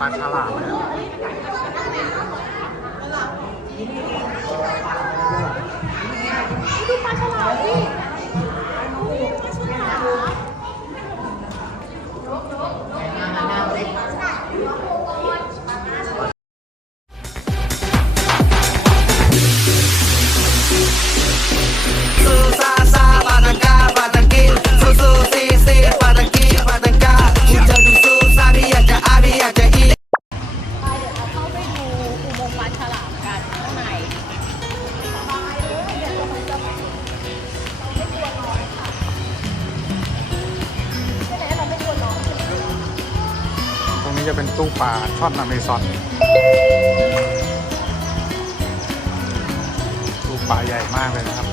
ปลาฉลามนะดูปลาฉลามดิ จะเป็นตู้ปลาช่อนอเมซอนตู้ปลาใหญ่มากเลยนะครับ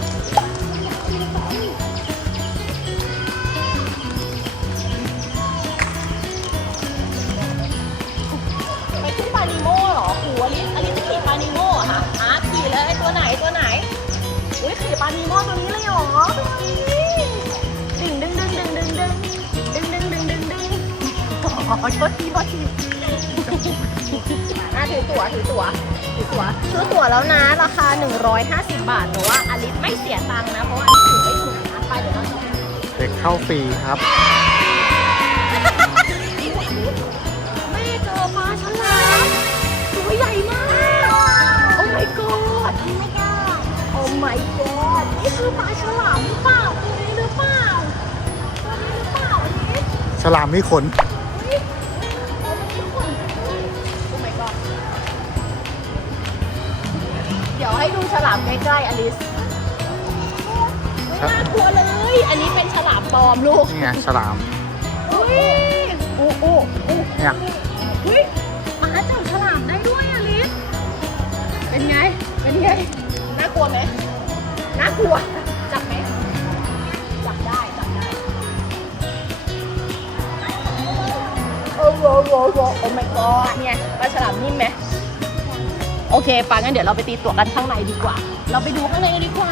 ไปขึ้นปลานิโม่เหรอโอ้โหอลิสอลิสจะขี่ปลานิโม่เหรอคะอาร์ตขี่เลยตัวไหนตัวไหนอุ้ยขี่ปลานิโม่ตัวนี้เลยเหรอ อ๋อโทษทีโทษทีอะถือตั๋วถือตั๋วถือตั๋วซื้อตั๋วแล้วนะ ราคา 150 บาทหนูว่าอลิสไม่เสียตังค์นะ เพราะว่าอลิสถือไม่ถูกนะไปเดี๋ยวเราจะเด็กเข้าฟรีครับ แม่เจอปลาฉลามตัวใหญ่มาก โอ้ my god โอ้ my god นี่คือปลาฉลามหรือเปล่าตัวนี้หรือเปล่าตัวนี้หรือเปล่าอันนี้ฉลามมีขน ให้ดูฉลามใกล้ๆอลิสไม่น่ากลัวเลย อันนี้เป็นฉลามปลอมลูกนี่ไงฉลามอุ้ยโอ้โอ้โอ้เนี่ยเฮ้ยปลาจับฉลามได้ด้วยอะลิสเป็นไง เป็นไง น่ากลัวไหมน่ากลัว จับไหมจับได้ จับได้โอ้โหโอ้โหโอ้ my god เนี่ยปลาฉลามนิ่มไหม โอเคปางั้นเดี๋ยวเราไปตีตั๋วกันข้างในดีกว่า เราไปดูข้างในกันดีกว่า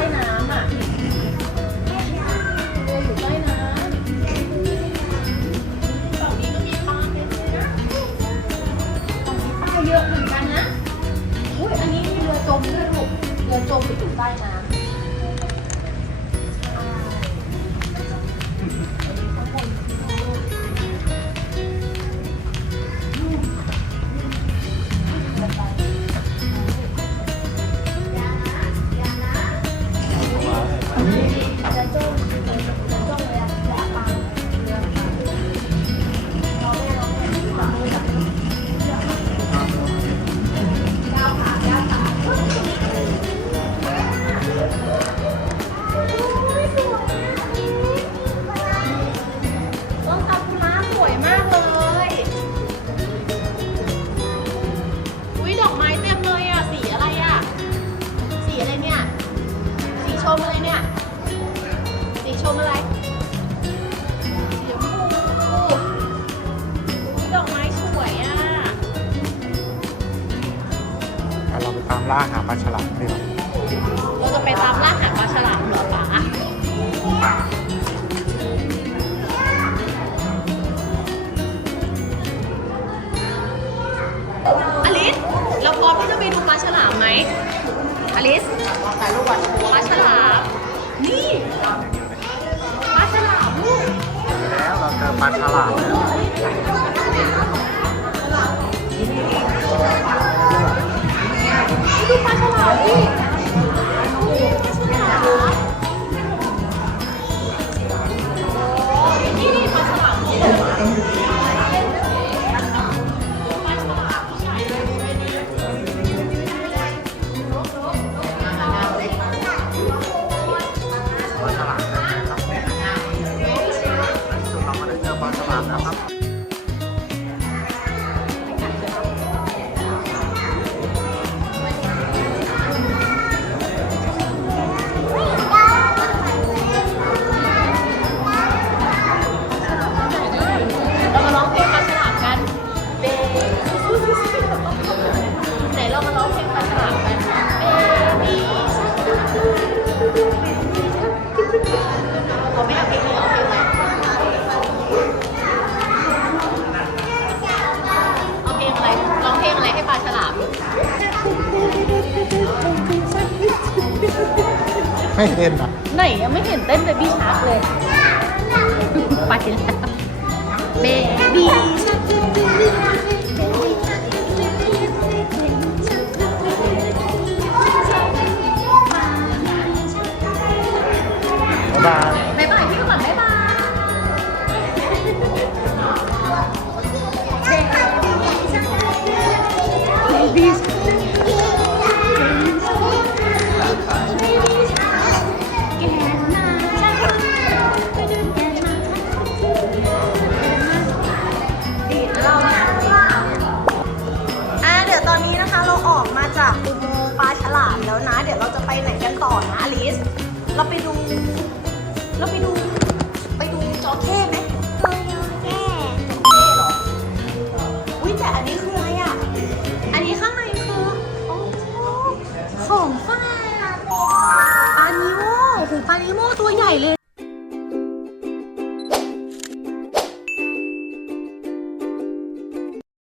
ต้น้ำอะตัวอยู่ใต้น้ำฝั่นี้ก็มีปลาเต็มเลยนะฝั่นี้ปลาเยอะเหมือนกันนะ อุ้ยอันนี้มีเรือจมด้วยลูกเรือจมอยู่ใต้น้ำ ล่าหาปลาฉลามด้วยเราจะไปตามล่าหาปลาฉลามเหรอปะอลิส เราพร้อมที่จะไปดูปลาฉลามไหมอลิสถ่รูปก่ปลาฉลาม นี่ปลาฉลามลูกแล้วเราเจอปลาฉลามแล้ว 发生了耳 ไม่เห็นอะ ไหนยังไม่เห็นเต้นเบบี้ชาร์กเลย เราไปดู เราไปดู ไปดูจอเข้ไหมโอ้ยจอเขเหรอ อุ้ยแต่อันนี้คืออะไรอะ อันนี้ข้างในคือของฝาปลานิโมหูปลานิโมตัวใหญ่เลย